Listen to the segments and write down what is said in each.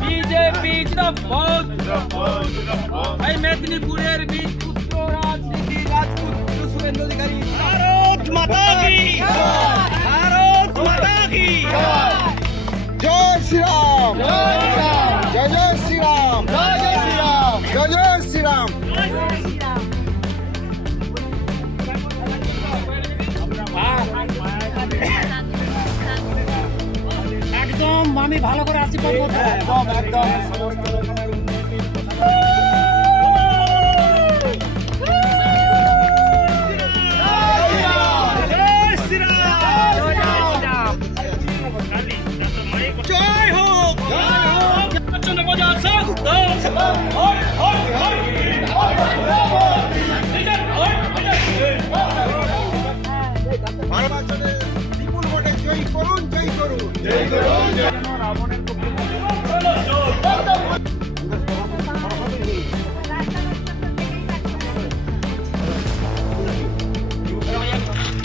BJP এই মেদিনীপুরের পুত্র রাজনীতি রাজপুত শুভেন্দু অধিকারী। ভারত মাতা কি, ভারত মাতা কি। জয় শ্রীরাম, জয় জয় শ্রীরাম, জয় জয় শ্রীরাম, জয় জয় শ্রীরাম। একদম আমি ভালো করে আসছি একদম একদম। জয় হোক, নির্বাচনে বিপুল ভোটে জয়ী করুন, জয়ী করুন, জয়ী করুন।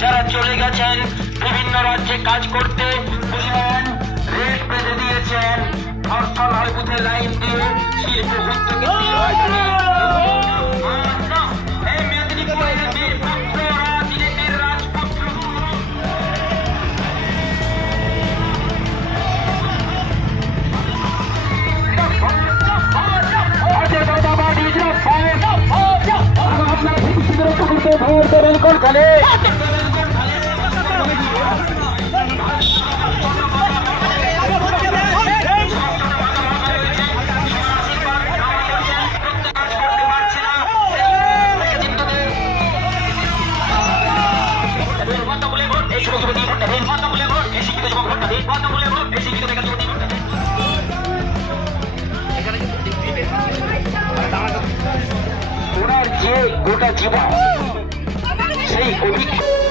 যারা চলে গেছেন বিভিন্ন রাজ্যে কাজ করতে, বুঝলেন, রেট বেঁধে দিয়েছেন, ধর্ষণ হয় বুথে লাইন দিয়ে, শিল্প উদ্যোগে এই মেদিনীপুরের বীরপুত্র রাজনীতির রাজপুত্র। ভোট দেবেন কোনখানে? ওনার যে গোটা জীবন সেই অভিজ্ঞতা